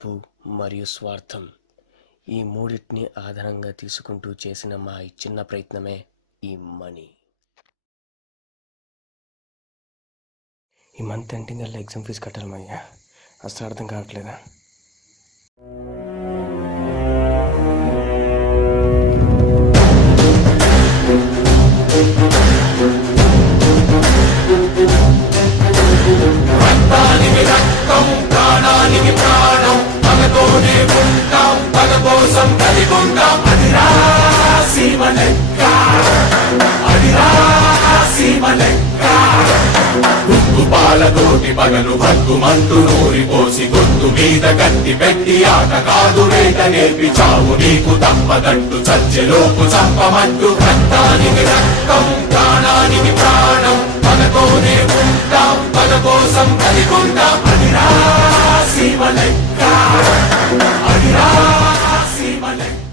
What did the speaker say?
డబ్బు మరియు స్వార్థం ఈ మూడింటిని ఆధారంగా తీసుకుంటూ చేసిన మా ఈ చిన్న ప్రయత్నమే ఈ మనీ. ఈ మంత్ ఎండింగ్ అలా ఎగ్జామ్ ఫీజు కట్టాలి మయ్యా, అసలు అర్థం కావట్లేదా? పాలతోటి పగలు భగ్గుమంటూ నూరిపోసి గొంతు మీద కత్తి పెట్టి ఆట కాదు వేట నేర్పి చావు నీకు తప్పదంటూ చచ్చెలోపు చంపమంటూ రక్తానికి రక్తం ప్రాణానికి ప్రాణం పగతోనే ఉంటాం పగ కోసం కలిగుంటాం. అదిరా సీమ లెక్క, అదిరా సీమ లెక్క.